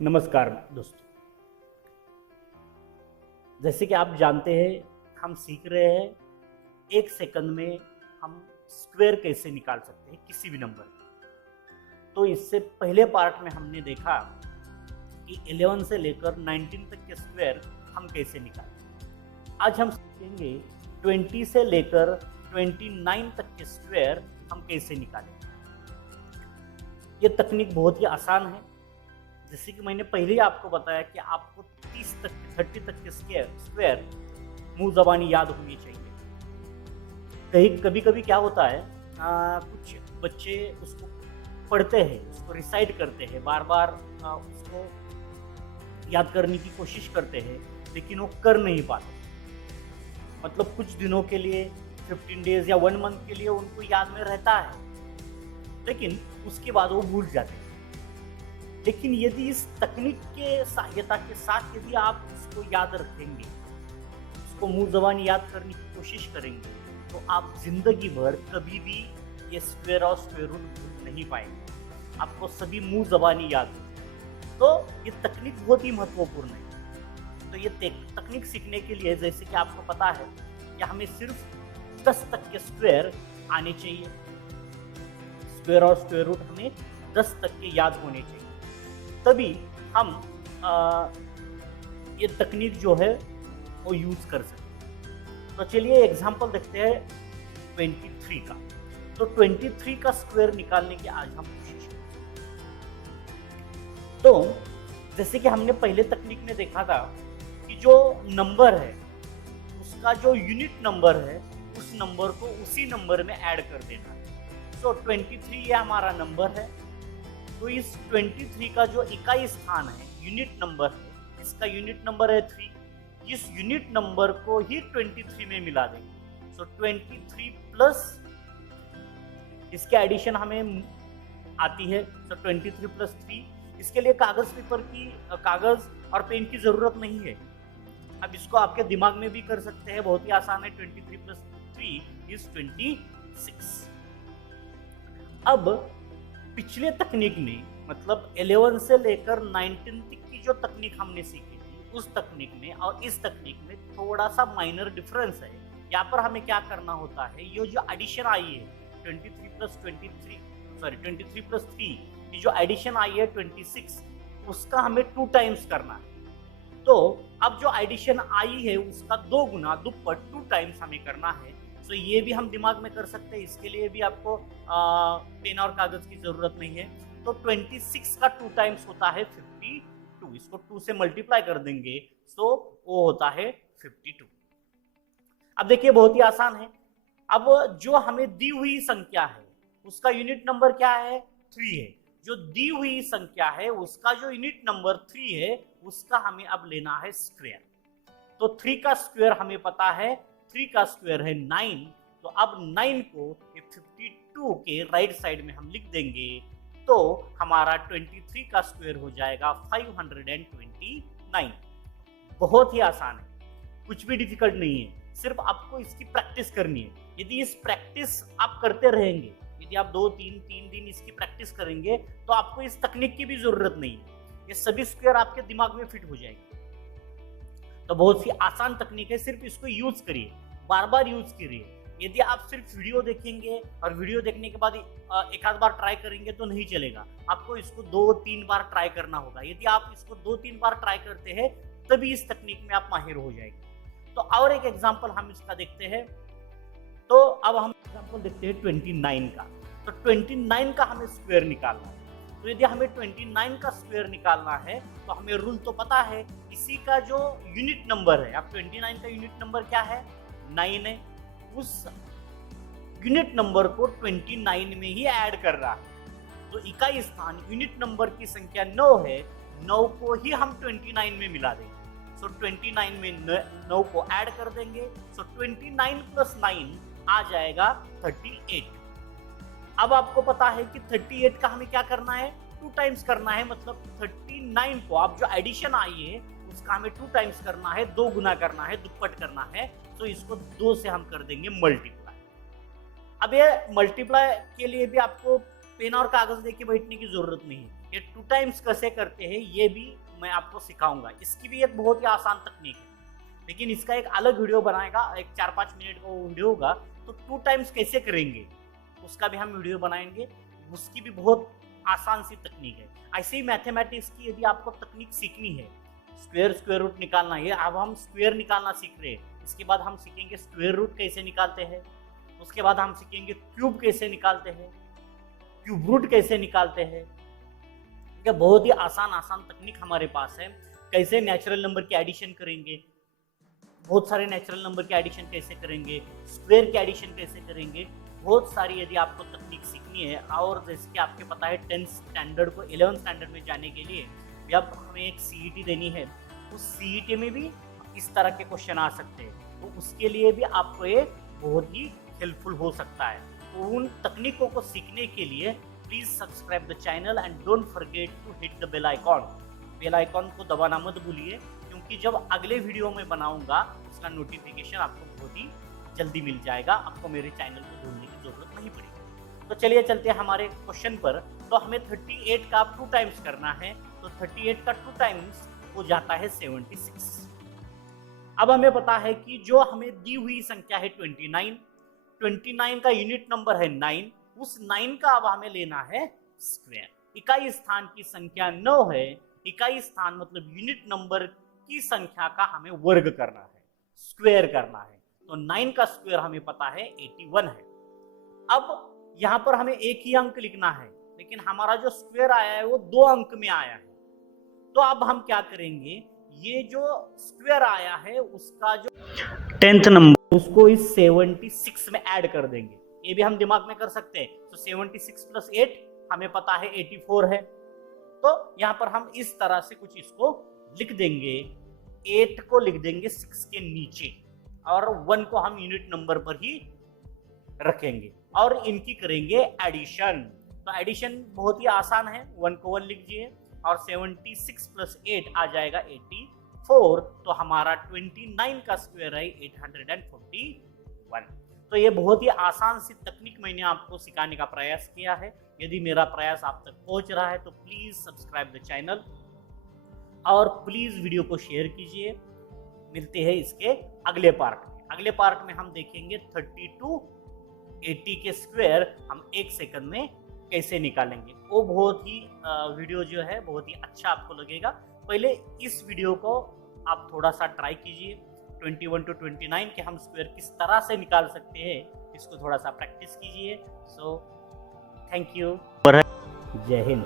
नमस्कार दोस्तों। जैसे कि आप जानते हैं, हम सीख रहे हैं एक सेकंड में हम स्क्वायर कैसे निकाल सकते हैं किसी भी नंबर का। तो इससे पहले पार्ट में हमने देखा कि 11 से लेकर 19 तक के स्क्वायर हम कैसे निकालें। आज हम सीखेंगे 20 से लेकर 29 तक के स्क्वायर हम कैसे निकालें। ये तकनीक बहुत ही आसान है। जैसे कि मैंने पहले ही आपको बताया कि आपको 30 तक 30 तक के स्क्वायर मुंह ज़बानी याद होनी चाहिए। कभी कभी क्या होता है, कुछ बच्चे उसको पढ़ते हैं, उसको रिसाइट करते हैं, बार बार उसको याद करने की कोशिश करते हैं, लेकिन वो कर नहीं पाते। मतलब कुछ दिनों के लिए, 15 डेज या 1 मंथ के लिए उनको याद में रहता है, लेकिन उसके बाद वो भूल जाते हैं। लेकिन यदि इस तकनीक के सहायता के साथ यदि आप इसको याद रखेंगे, उसको मुंह ज़बानी याद करने की कोशिश करेंगे, तो आप जिंदगी भर कभी भी ये स्क्वायर और स्क्वायर रूट भूल नहीं पाएंगे। आपको सभी मुंह ज़बानी याद है। तो ये तकनीक बहुत ही महत्वपूर्ण है। तो ये तकनीक सीखने के लिए, जैसे कि आपको पता है कि हमें सिर्फ 10 तक के स्क्वायर आने चाहिए। स्क्वायर और स्क्वायर रूट हमें 10 तक के याद होने चाहिए, तभी हम ये तकनीक जो है वो यूज कर सकते। तो चलिए एग्जांपल देखते हैं 23 का। तो 23 का स्क्वायर निकालने की आज हम कोशिश करेंगे। तो जैसे कि हमने पहले तकनीक में देखा था कि जो नंबर है उसका जो यूनिट नंबर है, उस नंबर को उसी नंबर में ऐड कर देना है। तो 23 ये हमारा नंबर है। तो इस 23 का जो इकाई स्थान है, यूनिट नंबर है, इसका यूनिट नंबर है 3। इस यूनिट नंबर को ही 23 में मिला देंगे। सो 23 प्लस इसके एडिशन हमें आती है। तो 23 प्लस 3। इसके लिए कागज और पेन की जरूरत नहीं है। अब इसको आपके दिमाग में भी कर सकते हैं, बहुत ही आसान है। 23 प्लस 3 इज 26। अब पिछले तकनीक में, मतलब 11 से लेकर 19 तक की जो तकनीक हमने सीखी थी, उस तकनीक में और इस तकनीक में थोड़ा सा माइनर डिफरेंस है। यहाँ पर हमें क्या करना होता है, ये जो एडिशन आई है 23 प्लस 3, ये जो एडिशन आई है 26, उसका हमें 2 टाइम्स करना है। तो अब जो एडिशन आई है उसका 2 गुना, दुप्पट 2 टाइम्स हमें करना है। तो ये भी हम दिमाग में कर सकते हैं। इसके लिए भी आपको पेन और कागज की जरूरत नहीं है। तो 26 का 2 टाइम्स होता है 52। इसको 2 से मल्टीप्लाई कर देंगे तो वो होता है 52। अब देखिए बहुत ही आसान है। अब जो हमें दी हुई संख्या है उसका यूनिट नंबर क्या है, 3 है। जो दी हुई संख्या है उसका जो यूनिट नंबर 3 है, उसका हमें अब लेना है स्क्वायर। तो 3 का स्क्वायर हमें पता है, 3 का स्क्वायर है 9। तो अब 9 को 52 के राइट साइड में हम लिख देंगे, तो हमारा 23 का स्क्वायर हो जाएगा 529। बहुत ही आसान है, कुछ भी डिफिकल्ट नहीं है। सिर्फ आपको इसकी प्रैक्टिस करनी है। यदि इस प्रैक्टिस आप करते रहेंगे, यदि आप 2-3 दिन इसकी प्रैक्टिस करेंगे, तो आपको इस तकनीक की भी जरूरत नहीं है। ये सभी स्क्वायर आपके दिमाग में फिट हो जाएंगे। तो बहुत सी आसान तकनीक है, सिर्फ इसको यूज करिए, बार बार यूज करिए। यदि आप सिर्फ वीडियो देखेंगे और वीडियो देखने के बाद एक आध बार ट्राई करेंगे तो नहीं चलेगा। आपको इसको 2-3 बार ट्राई करना होगा। यदि आप इसको 2-3 बार ट्राई करते हैं, तभी इस तकनीक में आप माहिर हो जाएंगे। तो और एक एग्जांपल हम इसका देखते हैं। तो अब हम एग्जांपल देखते हैं 29 का। तो 29 का हमें स्क्वायर निकालना है। तो यदि हमें 29 का स्क्वायर निकालना है, तो हमें रूल तो पता है। इसी का जो यूनिट नंबर है, अब 29 का यूनिट नंबर क्या है, 9 है। उस यूनिट नंबर को 29 में ही ऐड कर रहा है। तो इकाई स्थान, यूनिट नंबर की संख्या 9 है, 9 को ही हम 29 में मिला देंगे। सो 29 में 9 को ऐड कर देंगे। सो 29 प्लस 9 आ जाएगा 38। अब आपको पता है कि 38 का हमें क्या करना है, 2 टाइम्स करना है। मतलब 39 को, आप जो एडिशन आई है उसका हमें 2 टाइम्स करना है, 2 गुना करना है, दुप्पट करना है। तो इसको 2 से हम कर देंगे मल्टीप्लाई। अब ये मल्टीप्लाई के लिए भी आपको पेन और कागज लेके बैठने की जरूरत नहीं है। ये 2 टाइम्स कैसे करते हैं ये भी मैं आपको सिखाऊंगा। इसकी भी एक बहुत ही आसान तकनीक है, लेकिन इसका एक अलग वीडियो बनाएगा, एक 4-5 मिनट का वीडियो होगा। तो 2 टाइम्स कैसे करेंगे उसका भी हम वीडियो बनाएंगे। उसकी भी बहुत आसान सी तकनीक है। ऐसे ही मैथमेटिक्स की यदि आपको तकनीक सीखनी है, स्क्वायर रूट निकालना है, अब हम स्क्वायर निकालना सीख रहे हैं, इसके बाद हम सीखेंगे स्क्वायर रूट कैसे निकालते हैं, उसके बाद हम सीखेंगे क्यूब कैसे निकालते हैं, क्यूब रूट कैसे निकालते हैं। क्या बहुत ही आसान तकनीक हमारे पास है। कैसे नेचुरल नंबर की एडिशन करेंगे, बहुत सारे नेचुरल नंबर के एडिशन कैसे करेंगे, स्क्वायर के एडिशन कैसे करेंगे, बहुत सारी यदि आपको तकनीक सीखनी है। और जैसे कि आपके पता है 10th स्टैंडर्ड को 11th स्टैंडर्ड में जाने के लिए जब हमें एक सीईटी देनी है, उस सीईटी में भी इस तरह के क्वेश्चन आ सकते हैं, तो उसके लिए भी आपको ये बहुत ही हेल्पफुल हो सकता है। तो उन तकनीकों को सीखने के लिए please subscribe the channel and don't forget to hit the bell icon. Bell icon को दबाना मत भूलिए, क्योंकि जब अगले वीडियो में बनाऊंगा उसका नोटिफिकेशन आपको बहुत ही जल्दी मिल जाएगा। आपको मेरे चैनल को ढूंढने की जरूरत नहीं पड़ेगी। तो चलिए चलते हैं हमारे क्वेश्चन पर। तो हमें 38 का 2 टाइम्स करना है, तो 38 का 2 टाइम्स हो जाता है 76। अब हमें पता है कि जो हमें दी हुई संख्या है 29 का यूनिट नंबर है 9, उस 9 का अब हमें लेना है स्क्वायर। इकाई स्थान की संख्या 9 है, इकाई स्थान मतलब यूनिट नंबर की संख्या का हमें वर्ग करना है, स्क्वायर करना है। तो 9 का स्क्वायर हमें पता है 81 है। अब यहाँ पर हमें एक ही अंक लिखना है, लेकिन हमारा जो स्क्वायर आया है वो 2 अंक में आया है। तो अब हम क्या करेंगे, ये जो स्क्वायर आया है उसका जो 10th नंबर उसको इस 76 में ऐड कर देंगे। ये भी हम दिमाग में कर सकते हैं। तो 76 प्लस 8 हमें पता है 84 है। तो यहाँ पर हम इस तरह से कुछ इसको लिख देंगे, 8 को लिख देंगे 6 के नीचे, और 1 को हम यूनिट नंबर पर ही रखेंगे और इनकी करेंगे एडिशन। तो एडिशन बहुत ही आसान है, 1 को 1 लिखिए और 76 प्लस 8 आ जाएगा 84। तो हमारा 29 का स्क्वायर है 841। तो ये बहुत ही आसान सी तकनीक मैंने आपको सिखाने का प्रयास किया है। यदि मेरा प्रयास आप तक पहुंच रहा है तो प्लीज सब्सक्राइब द चैनल और प्लीज वीडियो को शेयर कीजिए। मिलते हैं इसके अगले पार्ट में। अगले पार्ट में हम देखेंगे 32 80 के स्क्वायर हम 1 सेकंड में कैसे निकालेंगे। वो बहुत ही वीडियो जो है बहुत ही अच्छा आपको लगेगा। पहले इस वीडियो को आप थोड़ा सा ट्राई कीजिए, 21 to 29 के हम स्क्वायर किस तरह से निकाल सकते हैं, इसको थोड़ा सा प्रैक्टिस कीजिए। सो थैंक यू, जय हिंद।